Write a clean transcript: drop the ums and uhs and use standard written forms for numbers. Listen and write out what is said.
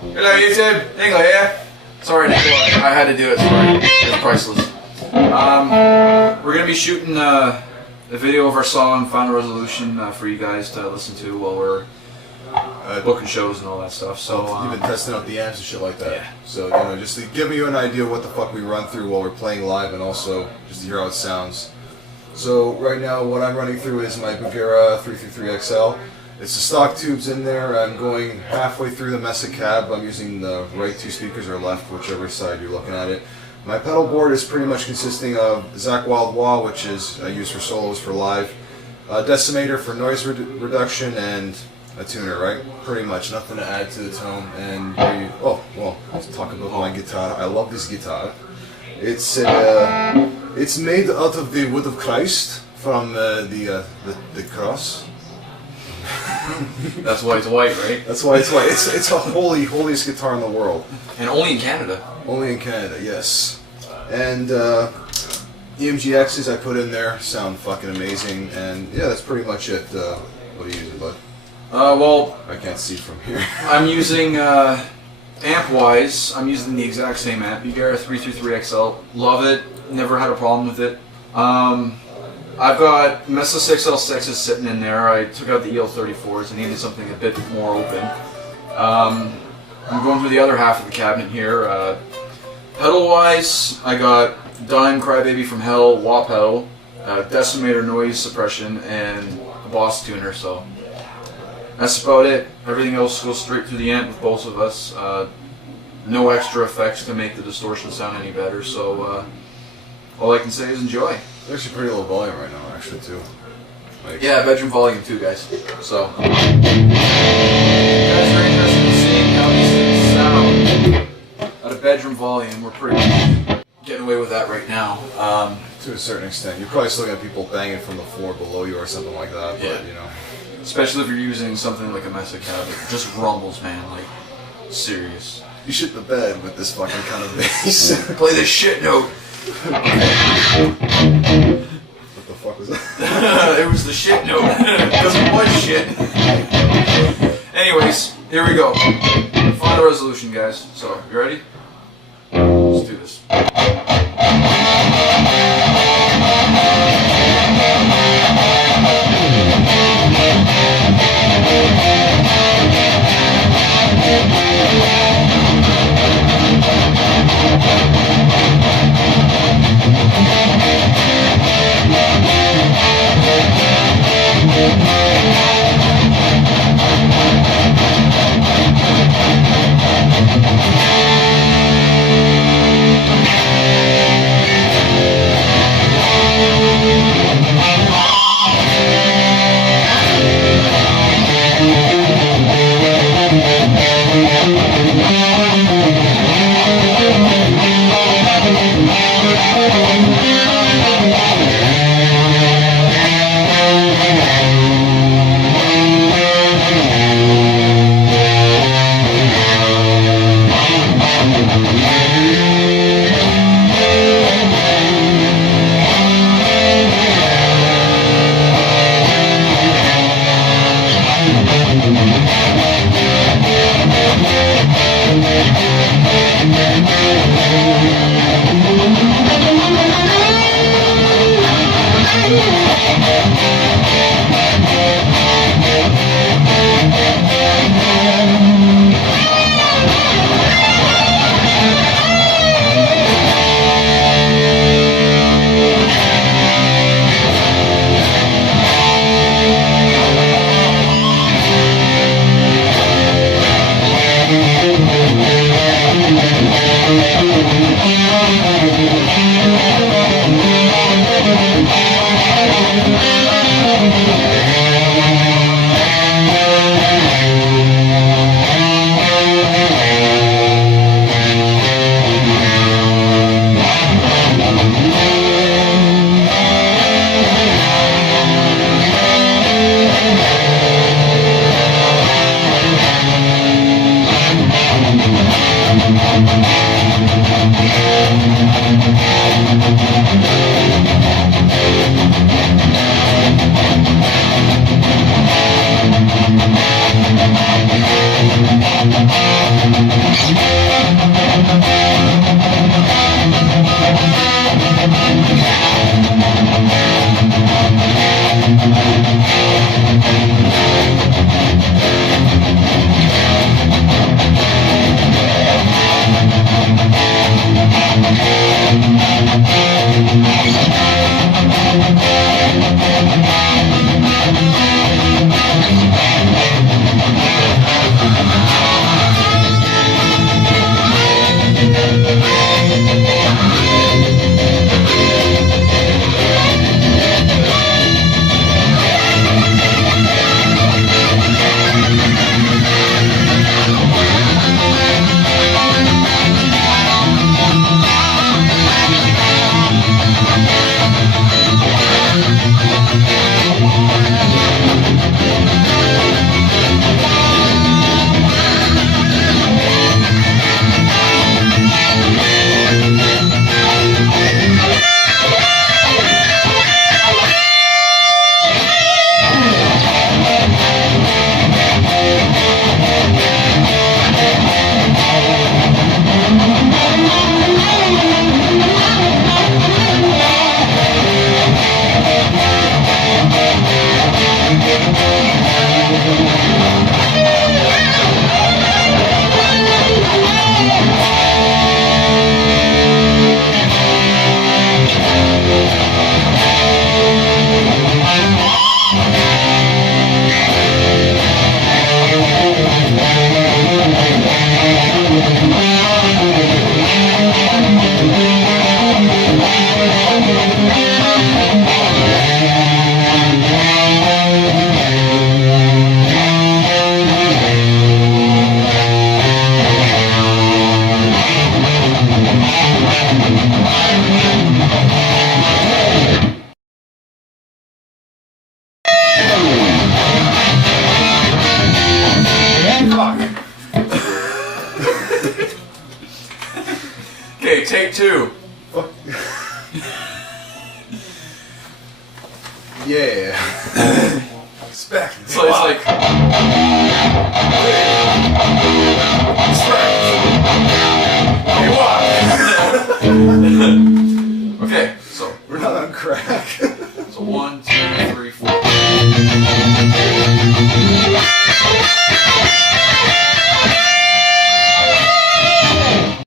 Hello YouTube, Nicola here. Sorry Nicola, I had to do it, sorry. It's priceless. We're going to be shooting a video of our song, Final Resolution, for you guys to listen to while we're booking shows and all that stuff. So you've been testing out the amps and shit like that. Yeah. So, you know, just to give you an idea of what the fuck we run through while we're playing live, and also just to hear how it sounds. So right now what I'm running through is my Bugera 333XL. It's the stock tubes in there. I'm going halfway through the Mesa cab. I'm using the right two speakers or left, whichever side you're looking at it. My pedal board is pretty much consisting of Zach Wild Wah, which is I use for solos for live, a decimator for noise reduction, and a tuner, right? Pretty much nothing to add to the tone. And oh well, let's talk about my guitar. I love this guitar. It's made out of the wood of Christ from the cross. that's why it's white, right? That's why it's white. It's a holiest guitar in the world. And only in Canada. Only in Canada, yes. And EMGXs I put in there sound fucking amazing. And yeah, that's pretty much it. What are you using, bud? Well, I can't see from here. I'm using amp-wise, I'm using the exact same amp, Bugera 333XL. Love it. Never had a problem with it. I've got Mesa 6L6s sitting in there. I took out the EL34s and needed something a bit more open. I'm going through the other half of the cabinet here. Pedal-wise, I got Dime Crybaby from Hell, wah pedal, decimator noise suppression, and a Boss tuner. So that's about it. Everything else goes straight through the amp with both of us. No extra effects to make the distortion sound any better. So all I can say is enjoy. It's actually pretty low volume right now, actually, too. Like, yeah, bedroom volume too, guys. So, if you guys are interested in seeing how these things sound at a bedroom volume, we're pretty much getting away with that right now. to a certain extent. You're probably still got people banging from the floor below you or something like that, but, Yeah. you know. Especially if you're using something like a Mesa cab, it just rumbles, man, like, serious. You shit the bed with this fucking kind of bass. Play this shit note! What the fuck was that? It was the shit note, because it was shit. Anyways, here we go. Final resolution, guys. So, you ready? Let's do this. take two. Fuck. Yeah. Spec. So it's like. Spec.